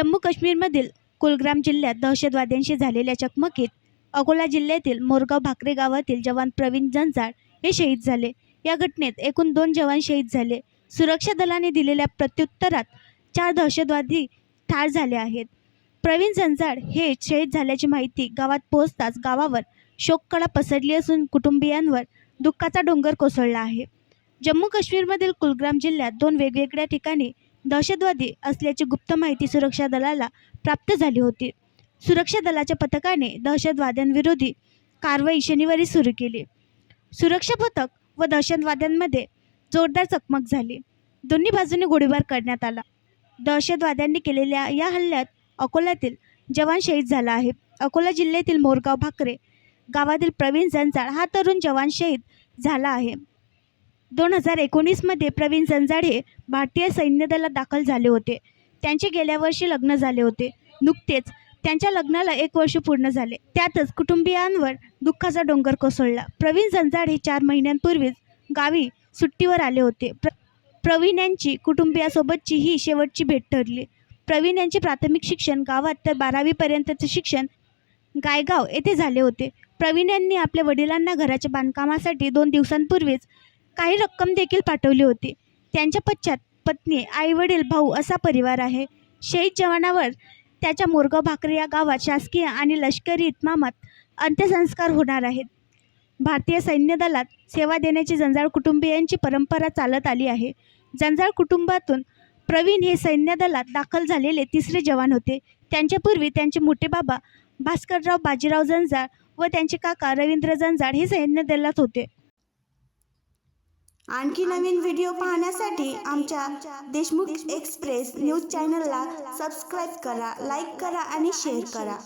जम्मू काश्मीरमधील कुलगाम जिल्ह्यात दहशतवाद्यांशी झालेल्या चकमकीत अकोला जिल्ह्यातील मोरगाव भाकरे गावातील जवान प्रवीण जंजाळ हे शहीद झाले। या घटनेत एकूण 2 जवान शहीद झाले। सुरक्षा दलाने दिलेल्या प्रत्युत्तरात 4 दहशतवादी ठार झाले आहेत। प्रवीण जंजाळ हे शहीद झाल्याची माहिती गावात पोहोचताच गावावर शोककळा पसरली असून कुटुंबियांवर दुःखाचा डोंगर कोसळला आहे। जम्मू काश्मीरमधील कुलगाम जिल्ह्यात 2 वेगवेगळ्या ठिकाणी दहशतवादी असल्याची गुप्त माहिती सुरक्षा दलाला प्राप्त झाली होती। सुरक्षा दलाच्या पथकाने दहशतवाद्यांविरोधी कारवाई शनिवारी सुरू केली। सुरक्षा पथक व दहशतवाद्यांमध्ये जोरदार चकमक झाली। दोन्ही बाजूने गोळीबार करण्यात आला। दहशतवाद्यांनी केलेल्या या हल्ल्यात अकोल्यातील जवान शहीद झाला आहे। अकोला जिल्ह्यातील मोरगाव भाकरे गावातील प्रवीण जंजाळ हा तरुण जवान शहीद झाला आहे। 2019 मध्ये प्रवीण जंजाळ हे भारतीय सैन्य दलात दाखल झाले होते। त्यांचे गेल्या वर्षी लग्न झाले होते। नुकतेच त्यांच्या लग्नाला 1 वर्ष पूर्ण झाले। त्यातच कुटुंबियांवर दुःखाचा डोंगर कोसळला। प्रवीण जंजाळ हे 4 महिन्यांपूर्वीच गावी सुट्टीवर आले होते। प्रवीण यांची कुटुंबियासोबतची ही शेवटची भेट ठरली। प्रवीण यांचे प्राथमिक शिक्षण गावात तर 12वी पर्यंतचे शिक्षण गायगाव येथे झाले होते। प्रवीण यांनी आपल्या वडिलांना घराच्या बांधकामासाठी 2 दिवसांपूर्वीच काही रक्कम देखील पाठवली होती। त्यांच्या पश्चात पत्नी, आई वडील, भाऊ असा परिवार आहे। शहीद जवानावर त्याच्या मोरगाव भाकरे या गावात शासकीय आणि लष्करी इतमामात अंत्यसंस्कार होणार आहेत। भारतीय सैन्य दलात सेवा देण्याची जंजाळ कुटुंबियांची परंपरा चालत आली आहे। जंजाळ कुटुंबातून प्रवीण हे सैन्य दलात दाखल झालेले 3रे जवान होते। त्यांच्यापूर्वी त्यांचे मोठे बाबा भास्करराव बाजीराव जंजाळ व त्यांचे काका रवींद्र जंजाळ हे सैन्य दलात होते। आणखी नवीन व्हिडिओ पाहण्यासाठी आमच्या देशमुख एक्सप्रेस न्यूज चॅनलला सबस्क्राईब करा, लाईक करा आणि शेअर करा।